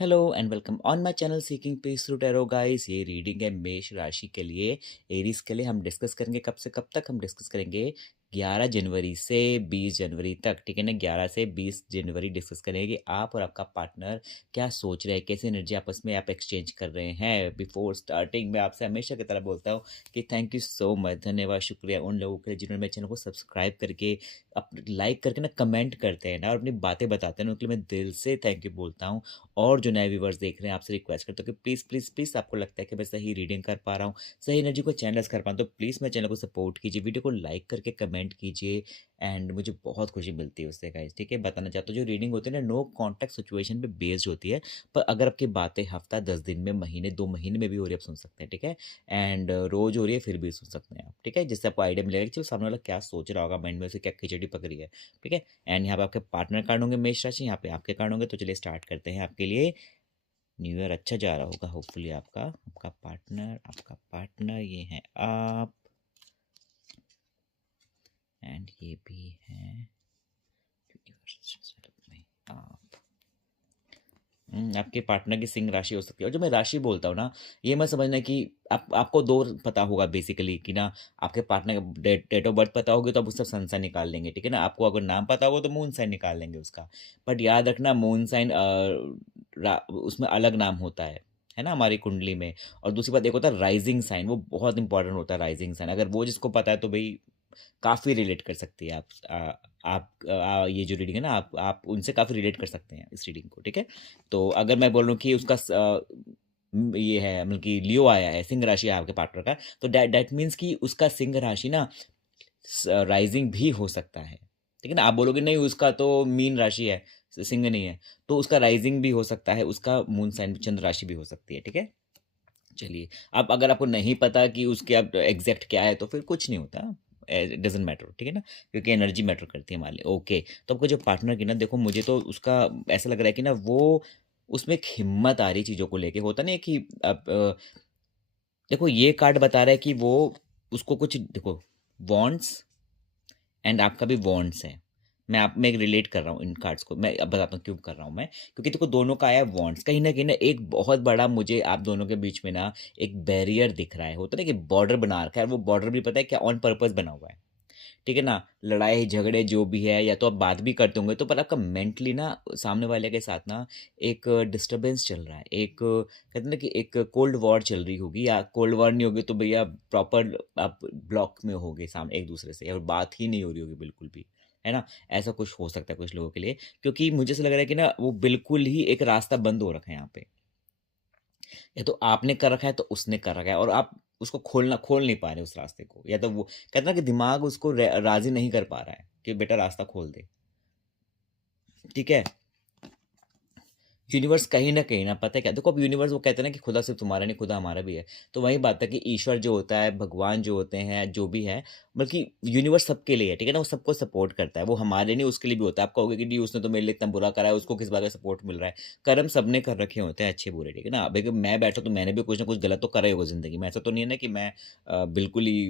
Hello and welcome on my channel seeking peace through tarot guys. ये reading है मेष राशि के लिए, एरीज के लिए। हम डिस्कस करेंगे कब से कब तक। हम डिस्कस करेंगे 11 जनवरी से 20 जनवरी तक, ठीक है ना। 11 से 20 जनवरी डिस्कस करेंगे आप और आपका पार्टनर क्या सोच रहे हैं, कैसी एनर्जी आपस में आप एक्सचेंज कर रहे हैं। बिफोर स्टार्टिंग मैं आपसे हमेशा की तरह बोलता हूँ कि थैंक यू सो मच, धन्यवाद, शुक्रिया उन लोगों के लिए जिन्होंने मेरे चैनल को सब्सक्राइब करके अप लाइक करके ना कमेंट करते हैं ना और अपनी बातें बताते हैं ना, उनके लिए मैं दिल से थैंक यू बोलता हूँ। और जो नए व्यूवर्स देख रहे हैं, आपसे रिक्वेस्ट करता हूँ कि प्लीज़ प्लीज़ प्लीज़, आपको लगता है कि मैं सही रीडिंग कर पा रहा हूँ, सही एनर्जी को चैनल्स कर पा रहा हूँ, तो प्लीज़ मेरे चैनल को सपोर्ट कीजिए, वीडियो को लाइक करके कमेंट कीजिए। एंड मुझे बहुत खुशी मिलती है उससे गाइस, ठीक है। बताना चाहता हूँ जो रीडिंग होती है ना, नो कॉन्टैक्ट सिचुएशन पे बेस्ड होती है, पर अगर आपकी बातें हफ्ता 10 दिन में, महीने 2 महीने में भी हो रही है, आप सुन सकते हैं, ठीक है। एंड रोज हो रही है फिर भी सुन सकते हैं आप, ठीक है। जिससे आपको आइडिया मिलेगा कि चलो सामने वाला क्या सोच रहा होगा, माइंड में उसे क्या खिचड़ी पक रही है, ठीक है। एंड यहाँ पे आपके पार्टनर कार्ड होंगे मेष राशि, यहाँ पे आपके कार्ड होंगे। तो चलिए स्टार्ट करते हैं। आपके लिए न्यू ईयर अच्छा जा रहा होगा होपफुली। आपका पार्टनर ये है आप, एंड ये भी है में आप। आपके पार्टनर की सिंह राशि हो सकती है। और जो मैं राशि बोलता हूँ ना, ये मैं समझना कि आपको दो पता होगा बेसिकली कि ना, आपके पार्टनर का डेट ऑफ बर्थ पता होगी तो आप उससे सन साइन निकाल लेंगे, ठीक है ना। आपको अगर नाम पता होगा तो मून साइन निकाल लेंगे उसका। बट याद रखना, मून साइन उसमें अलग नाम होता है ना, हमारी कुंडली में। और दूसरी बात एक होता है राइजिंग साइन, वो बहुत इंपॉर्टेंट होता है राइजिंग साइन। अगर वो जिसको पता है तो भाई काफ़ी रिलेट कर सकती है ये जो रीडिंग है ना, आप उनसे काफ़ी रिलेट कर सकते हैं इस रीडिंग को, ठीक है। तो अगर मैं बोल रहा हूँ कि उसका ये है, मतलब कि लियो आया है, सिंह राशि है आपके पार्टनर का, तो दैट मीन्स कि उसका सिंह राशि ना राइजिंग भी हो सकता है, ठीक है ना। आप बोलोगे नहीं उसका तो मीन राशि है, सिंह नहीं है, तो उसका राइजिंग भी हो सकता है, उसका मून साइन चंद्र राशि भी हो सकती है, ठीक है। चलिए, अब अगर आपको नहीं पता कि उसके अब एग्जैक्ट क्या है तो फिर कुछ नहीं होता, डजेंट मैटर, ठीक है ना, क्योंकि एनर्जी मैटर करती है हमारे लिए। ओके, तो आपको जो पार्टनर की ना, देखो मुझे तो उसका ऐसा लग रहा है कि ना, वो उसमें एक हिम्मत आ रही चीज़ों को लेके, होता नहीं है कि अब देखो ये कार्ड बता रहा है कि वो उसको कुछ, देखो, वॉन्ट्स एंड आपका भी वॉन्ट्स है। मैं एक रिलेट कर रहा हूँ इन कार्ड्स को, मैं अब बताता हूँ क्यों कर रहा हूँ मैं। क्योंकि देखो दोनों का आया वॉन्ट्स, कहीं ना एक बहुत बड़ा मुझे आप दोनों के बीच में ना एक बैरियर दिख रहा है, होता है ना कि बॉर्डर बना रखा है। वो बॉर्डर भी पता है क्या, ऑन पर्पस बना हुआ है, ठीक है ना। लड़ाई झगड़े जो भी है, या तो आप बात भी करते होंगे तो, पर आपका मेंटली ना सामने वाले के साथ ना एक डिस्टरबेंस चल रहा है, एक कहते हैं ना कि एक कोल्ड वॉर चल रही होगी, या कोल्ड वॉर नहीं होगी तो भैया प्रॉपर आप ब्लॉक में होगे सामने एक दूसरे से, और बात ही नहीं हो रही होगी बिल्कुल भी, है ना। ऐसा कुछ हो सकता है कुछ लोगों के लिए, क्योंकि मुझे ऐसा लग रहा है कि ना वो बिल्कुल ही एक रास्ता बंद हो रखा है यहाँ पे। या तो आपने कर रखा है तो उसने कर रखा है, और आप उसको खोल नहीं पा रहे उस रास्ते को। या तो वो कहते हैं ना कि दिमाग उसको राजी नहीं कर पा रहा है कि बेटा रास्ता खोल दे, ठीक है। यूनिवर्स कहीं न कहीं ना, पता है क्या, देखो अब यूनिवर्स वो कहते हैं ना कि खुदा सिर्फ तुम्हारा नहीं, खुदा हमारा भी है। तो वही बात है कि ईश्वर जो होता है, भगवान जो होते हैं, जो भी है, बल्कि यूनिवर्स सबके लिए है, ठीक है ना। वो सबको सपोर्ट करता है, वो हमारे नहीं उसके लिए भी होता है। आप कहोगे कि नहीं उसने तो मेरे लिए इतना बुरा करा है, उसको किस बात का सपोर्ट मिल रहा है। कर्म सबने कर रखे होते हैं अच्छे बुरे, ठीक है ना। अब देखिए मैं बैठा तो मैंने भी कुछ ना कुछ गलत तो करा ही होगा ज़िंदगी में। ऐसा तो नहीं है ना कि मैं बिल्कुल ही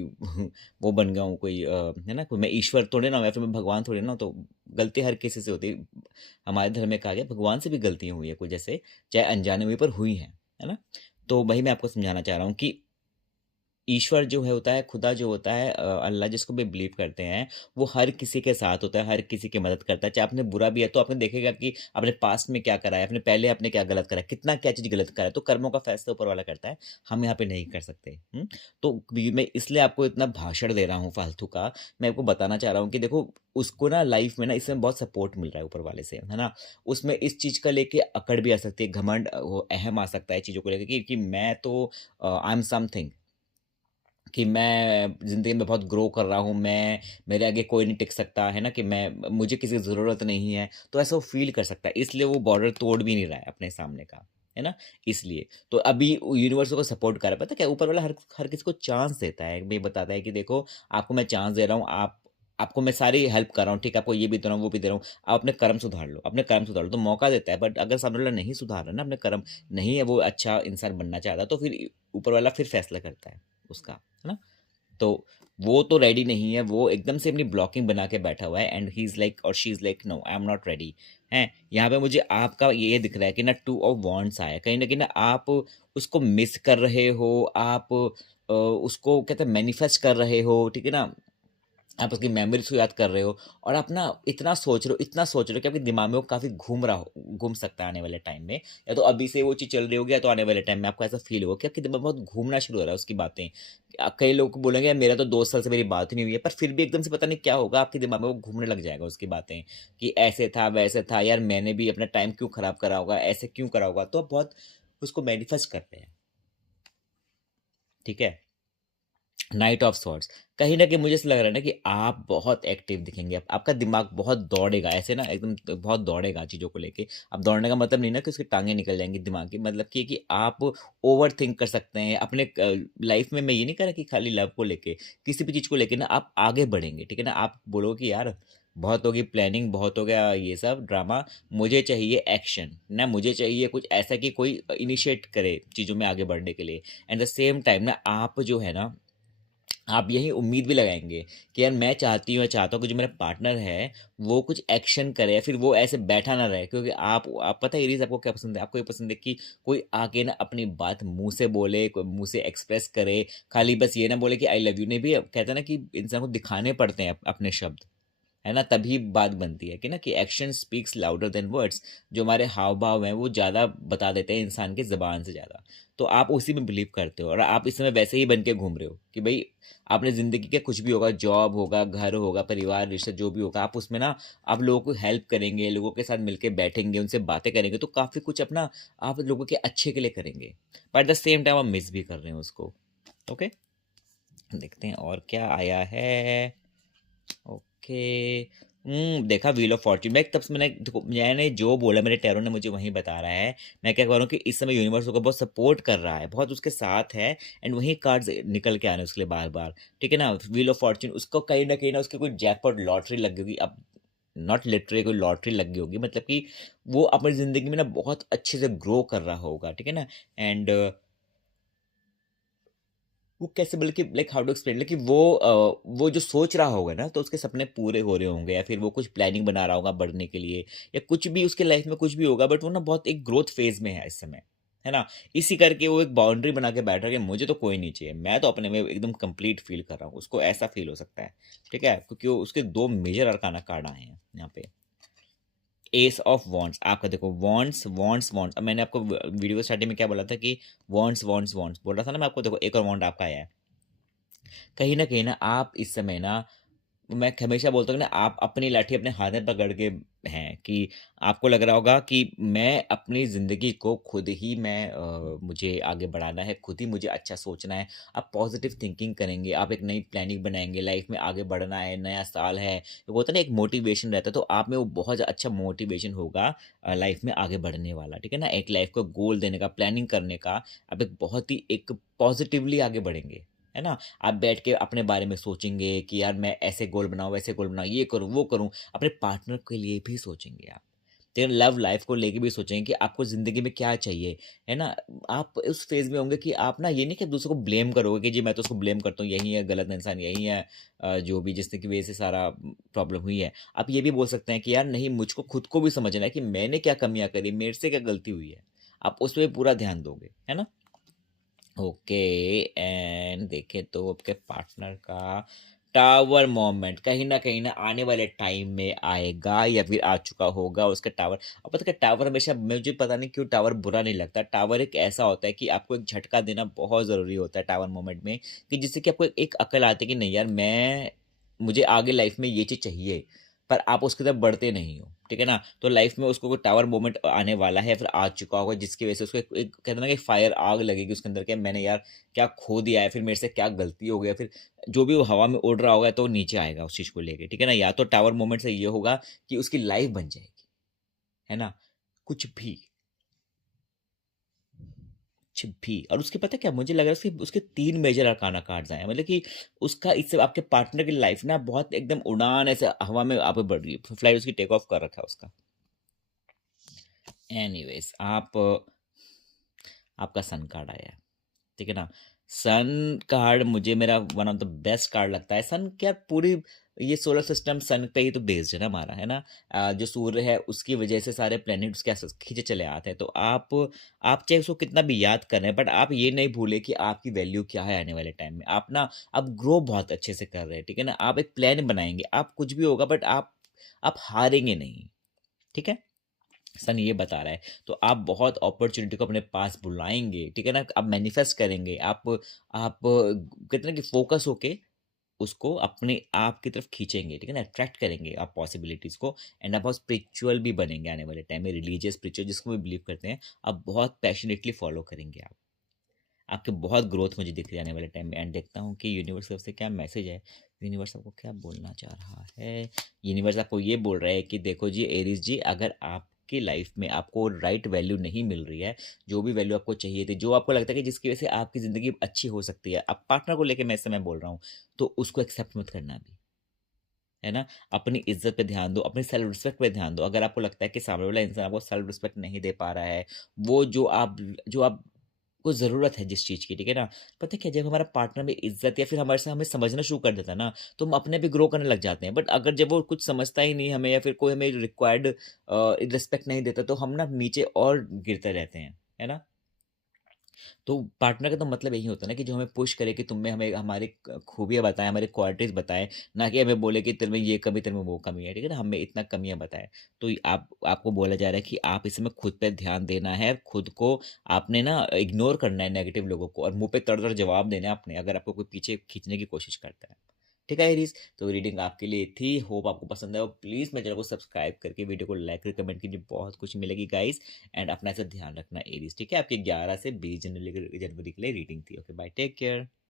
वो बन गया हूँ कोई, है ना, कोई मैं ईश्वर थोड़े ना हूँ, या फिर मैं भगवान थोड़े ना हूँ। तो गलती हर किसी से होती है। हमारे धर्म में कहा गया भगवान से भी गलतियाँ हुई है कुछ, जैसे चाहे अनजाने हुई पर हुई हैं, है ना। तो वही मैं आपको समझाना चाह रहा हूँ कि ईश्वर जो है होता है, खुदा जो होता है, अल्लाह जिसको भी बिलीव करते हैं, वो हर किसी के साथ होता है, हर किसी की मदद करता है। चाहे आपने बुरा भी है तो आपने देखेगा कि आपने पास्ट में क्या करा है, आपने पहले आपने क्या गलत करा है, कितना क्या चीज़ गलत करा है, तो कर्मों का फैसला ऊपर वाला करता है, हम यहाँ पे नहीं कर सकते। तो मैं इसलिए आपको इतना भाषण दे रहा हूँ फालतू का। मैं आपको बताना चाह रहा हूँ कि देखो उसको ना लाइफ में ना इसमें बहुत सपोर्ट मिल रहा है ऊपर वाले से, है ना। उसमें इस चीज़ का लेके अकड़ भी आ सकती है, घमंड, वो अहम आ सकता है चीज़ों को लेकर कि मैं तो आई एम समथिंग, कि मैं ज़िंदगी में बहुत ग्रो कर रहा हूँ, मैं मेरे आगे कोई नहीं टिक सकता, है ना, कि मैं मुझे किसी की ज़रूरत नहीं है। तो ऐसा वो फ़ील कर सकता है, इसलिए वो बॉर्डर तोड़ भी नहीं रहा है अपने सामने का, है ना, इसलिए। तो अभी यूनिवर्स को सपोर्ट कर रहा है, पता है क्या, ऊपर वाला हर हर किसी को चांस देता है। ये बताता है कि देखो आपको मैं चांस दे रहा हूँ, आपको मैं सारी हेल्प कर रहा हूँ, ठीक है, आपको ये भी दे रहा हूँ, वो भी दे रहा हूँ, आप अपने कर्म सुधार लो, अपने कर्म सुधार लो। तो मौका देता है, बट अगर सामने वाला नहीं सुधार रहा ना अपने कर्म, नहीं है वो अच्छा इंसान बनना चाहता, तो फिर ऊपर वाला फिर फैसला करता है उसका, है ना। तो वो तो रेडी नहीं है, वो एकदम से अपनी ब्लॉकिंग बना के बैठा हुआ है एंड ही इज़ लाइक और she is like no I am not ready. हैं, यहाँ पे मुझे आपका ये दिख रहा है कि ना टू ऑफ वांड्स आया है। कहीं न कहीं ना आप उसको मिस कर रहे हो, आप उसको कहते हैं मैनिफेस्ट कर रहे हो, ठीक है ना? आप उसकी मेमोरीज़ को याद कर रहे हो और आप ना इतना सोच रहे हो, इतना सोच रहे हो कि आपके दिमाग में वो काफ़ी घूम सकता है आने वाले टाइम में। या तो अभी से वो चीज़ चल रही होगी या तो आने वाले टाइम में आपको ऐसा फ़ील होगा कि आपके दिमाग में बहुत घूमना शुरू हो रहा है उसकी बातें। कई लोग बोलेंगे यार मेरा तो 2 साल से मेरी बात ही नहीं हुई है, पर फिर भी एकदम से पता नहीं क्या होगा आपके दिमाग में वो घूमने लग जाएगा उसकी बातें, कि ऐसे था, वैसे था, यार मैंने भी अपना टाइम क्यों खराब करा होगा, ऐसे क्यों करा होगा? तो आप बहुत उसको मैनिफेस्ट करते हैं, ठीक है? नाइट ऑफ सॉर्ट्स, कहीं न कहीं मुझे ऐसा लग रहा है ना कि आप बहुत एक्टिव दिखेंगे, आपका दिमाग बहुत दौड़ेगा, ऐसे ना एकदम बहुत दौड़ेगा चीज़ों को लेके। अब दौड़ने का मतलब नहीं ना कि उसकी टाँगें निकल जाएँगी दिमाग की, मतलब कि आप ओवरथिंक कर सकते हैं अपने लाइफ़ में। मैं ये नहीं कह रहा कि खाली लव को लेके, किसी भी चीज़ को लेके ना आप आगे बढ़ेंगे, ठीक है ना? आप बोलोगे कि यार बहुत होगी प्लानिंग, बहुत हो गया ये सब ड्रामा, मुझे चाहिए एक्शन, ना मुझे चाहिए कुछ ऐसा कि कोई इनिशिएट करे चीज़ों में आगे बढ़ने के लिए। एट द सेम टाइम ना आप जो है ना आप यही उम्मीद भी लगाएँगे कि यार मैं चाहती हूँ या चाहता हूँ कि जो मेरा पार्टनर है, वो कुछ एक्शन करे या फिर वो ऐसे बैठा ना रहे, क्योंकि आप पता है एरीज़ आपको क्या पसंद है? आपको ये पसंद है कि कोई आके ना अपनी बात मुँह से बोले, कोई मुँह से एक्सप्रेस करे, खाली बस ये ना बोले कि आई लव यू। नहीं भैया, कहते हैं ना कि इंसान को दिखाने पड़ते हैं अपने शब्द। है ना? तभी बात बनती है कि action speaks louder than words. जो हमारे हाव-भाव हैं वो ज़्यादा बता देते हैं इंसान की ज़ुबान से ज़्यादा। तो आप उसी में बिलीव करते हो और आप इस समय वैसे ही बन के घूम रहे हो कि भई आपने ज़िंदगी के कुछ भी होगा, जॉब होगा, घर होगा, परिवार, रिश्ता जो भी होगा, आप उसमें ना आप लोगों को हेल्प करेंगे, लोगों के साथ मिलके बैठेंगे, उनसे बातें करेंगे, तो काफ़ी कुछ अपना आप लोगों के अच्छे के लिए करेंगे। पर एट द सेम टाइम आप मिस भी कर रहे हो उसको। ओके? देखते हैं और क्या आया है। ओके। देखा व्हील ऑफ फॉर्च्यून। मैं तब से मैंने देखो मैंने जो बोला मेरे टैरो ने मुझे वही बता रहा है। मैं क्या कह रहा हूँ कि इस समय यूनिवर्स को बहुत सपोर्ट कर रहा है, बहुत उसके साथ है एंड वही कार्ड्स निकल के आ रहे हैं उसके लिए बार-बार। ठीक है ना? व्हील ऑफ फॉर्च्यून उसको कहीं न कहीं ना उसकी कोई जैकपॉट लॉटरी लग गई होगी। अब नॉट लिटरली कोई लॉटरी लग गई होगी, मतलब कि वो अपनी ज़िंदगी में ना बहुत अच्छे से ग्रो कर रहा होगा। ठीक है ना? एंड वो कैसे, बल्कि लाइक हाउ टू एक्सप्लेन, कि वो जो सोच रहा होगा ना तो उसके सपने पूरे हो रहे होंगे या फिर वो कुछ प्लानिंग बना रहा होगा बढ़ने के लिए या कुछ भी उसके लाइफ में कुछ भी होगा, बट वो ना बहुत एक ग्रोथ फेज में है इस समय, है ना? इसी करके वो एक बाउंड्री बना के बैठ रहा है कि मुझे तो कोई नहीं चाहिए, मैं तो अपने में एकदम कंप्लीट फील कर रहा हूँ, उसको ऐसा फील हो सकता है। ठीक है, क्योंकि उसके दो मेजर अरकाना कार्ड आए हैं यहाँ पे। एस ऑफ वॉन्ट्स, आपका देखो वॉन्ट्स वॉन्ट्स वॉन्ट्स। अब मैंने आपको वीडियो स्टार्टिंग में क्या बोला था कि वॉन्ट्स वॉन्ट्स वॉन्ट्स बोल रहा था ना मैं आपको। देखो एक और वॉन्ट आपका आया है। कहीं न आप इस समय ना, मैं हमेशा बोलता हूँ ना, आप अपनी लाठी अपने हाथ में पकड़ के हैं कि आपको लग रहा होगा कि मैं अपनी ज़िंदगी को खुद ही मुझे आगे बढ़ाना है, खुद ही मुझे अच्छा सोचना है। आप पॉज़िटिव थिंकिंग करेंगे, आप एक नई प्लानिंग बनाएँगे, लाइफ़ में आगे बढ़ना है, नया साल है। वो होता है ना एक मोटिवेशन रहता है, तो आप में वो बहुत अच्छा मोटिवेशन होगा लाइफ़ में आगे बढ़ने वाला, ठीक है ना? एक लाइफ़ को गोल देने का, प्लानिंग करने का, आप एक बहुत ही एक पॉज़िटिवली आगे बढ़ेंगे, है ना? आप बैठ के अपने बारे में सोचेंगे कि यार मैं ऐसे गोल बनाऊँ, वैसे गोल बनाऊँ, ये करूँ, वो करूँ। अपने पार्टनर के लिए भी सोचेंगे आप। फिर लव लाइफ़ को लेके भी सोचेंगे कि आपको ज़िंदगी में क्या चाहिए, है ना? आप उस फ़ेज़ में होंगे कि आप ना ये नहीं कि आप दूसरों को ब्लेम करोगे कि जी मैं तो उसको ब्लेम करता हूँ, यही है गलत इंसान, यही है जो भी जिसकी वज़ह से सारा प्रॉब्लम हुई है। आप ये भी बोल सकते हैं कि यार नहीं, मुझको खुद को भी समझना है कि मैंने क्या कमियाँ करी, मेरे से क्या गलती हुई है। आप उसपे पूरा ध्यान दोगे, है ना? ओके। एंड देखें तो आपके पार्टनर का टावर मोमेंट कहीं ना आने वाले टाइम में आएगा या फिर आ चुका होगा उसका टावर। अब पता है टावर हमेशा, मुझे पता नहीं क्यों टावर बुरा नहीं लगता। टावर एक ऐसा होता है कि आपको एक झटका देना बहुत ज़रूरी होता है टावर मोमेंट में, कि जिससे कि आपको एक अकल आती है कि नहीं यार मुझे आगे लाइफ में ये चीज़ चाहिए, पर आप उसकी तरफ बढ़ते नहीं हो, ठीक है ना? तो लाइफ में उसको कोई टावर मोमेंट आने वाला है, फिर आ चुका होगा, जिसकी वजह से उसको एक कहते हैं ना कि फायर आग लगेगी उसके अंदर कि मैंने यार क्या खो दिया है, फिर मेरे से क्या गलती हो गया, फिर जो भी वो हवा में उड़ रहा होगा तो वो नीचे आएगा उस चीज़ को लेके, ठीक है ना? या तो टावर मोमेंट से ये होगा कि उसकी लाइफ बन जाएगी, है ना? कुछ भी, कुछ भी। और उसके पता है क्या मुझे लग रहा है, उसके उसके 3 मेजर अरकाना कार्ड्स आए हैं, मतलब कि उसका इससे आपके पार्टनर की लाइफ ना बहुत एकदम उड़ान ऐसे हवा में आगे बढ़ रही है, फ्लाइट उसकी टेक ऑफ कर रखा है उसका। एनीवेज़ आपका सन कार्ड आया है, ठीक है ना? सन कार्ड मुझे मेरा one of the best card लगता है। सन क्या, पूरी ये सोलर सिस्टम सन पे ही तो बेस्ड है ना हमारा, है ना। जो सूर्य है उसकी वजह से सारे प्लैनेट उसके आसपास खींचे चले आते हैं। तो आप चाहे उसको कितना भी याद कर रहे हैं, बट आप ये नहीं भूले कि आपकी वैल्यू क्या है आने वाले टाइम में। आप ना अब ग्रो बहुत अच्छे से कर रहे हैं, ठीक है ना। आप एक प्लान बनाएंगे, आप कुछ भी होगा बट आप हारेंगे नहीं, ठीक है। सन ये बता रहा है। तो आप बहुत अपॉर्चुनिटी को अपने पास बुलाएंगे, ठीक है ना। आप मैनिफेस्ट करेंगे, आप कहते हैं ना कि फोकस होके उसको अपने आप की तरफ खींचेंगे, ठीक है ना। अट्रैक्ट करेंगे आप पॉसिबिलिटीज को। एंड आप बहुत स्पिरिचुअल भी बनेंगे आने वाले टाइम में, रिलीजियस स्पिरिचुअल जिसको भी बिलीव करते हैं, आप बहुत पैशनेटली फॉलो करेंगे। आपके बहुत ग्रोथ मुझे दिख रही है आने वाले टाइम में। एंड देखता हूँ कि यूनिवर्स की तरफ से क्या मैसेज है, यूनिवर्स आपको क्या बोलना चाह रहा है। यूनिवर्स आपको ये बोल रहा है कि देखो जी एरीज जी, अगर आपकी लाइफ में आपको राइट वैल्यू नहीं मिल रही है, जो भी वैल्यू आपको चाहिए थी, जो आपको लगता है कि जिसकी वजह से आपकी ज़िंदगी अच्छी हो सकती है, आप पार्टनर को लेकर मैं इस समय बोल रहा हूँ, तो उसको एक्सेप्ट मत करना अभी, है ना। अपनी इज्जत पे ध्यान दो, अपनी सेल्फ रिस्पेक्ट पे ध्यान दो। अगर आपको लगता है कि सामने वाला इंसान आपको सेल्फ रिस्पेक्ट नहीं दे पा रहा है, वो जो आप को ज़रूरत है जिस चीज़ की, ठीक है ना। पता है क्या, जब हमारा पार्टनर में इज्जत या फिर हमारे से हमें समझना शुरू कर देता है ना, तो हम अपने भी ग्रो करने लग जाते हैं। बट अगर जब वो कुछ समझता ही नहीं हमें, या फिर कोई हमें रिक्वायर्ड रिस्पेक्ट नहीं देता, तो हम ना नीचे और गिरते रहते हैं, है ना। तो पार्टनर का तो मतलब यही होता है ना कि जो हमें पुश करे, कि तुम्हें हमें हमारी खूबियाँ बताएं, हमारी क्वालिटीज़ बताएं, ना कि हमें बोले कि तेरे में ये कमी, तेरे में वो कमी है, ठीक है ना। हमें इतना कमियाँ बताएं। तो आपको बोला जा रहा है कि आप इसमें खुद पे ध्यान देना है, खुद को आपने ना इग्नोर करना है नेगेटिव लोगों को, और मुंह पे तड़ जवाब देना है अपने, अगर आपको कोई पीछे खींचने की कोशिश करता है, ठीक है एरीज। तो रीडिंग आपके लिए थी, होप आपको पसंद है, और प्लीज़ मेरे चैनल को सब्सक्राइब करके वीडियो को लाइक करके कमेंट कीजिए, बहुत कुछ मिलेगी गाइस। एंड अपना ऐसा ध्यान रखना एरीज, ठीक है। आपकी 11 से 20 जनवरी के लिए रीडिंग थी। Okay bye, take care.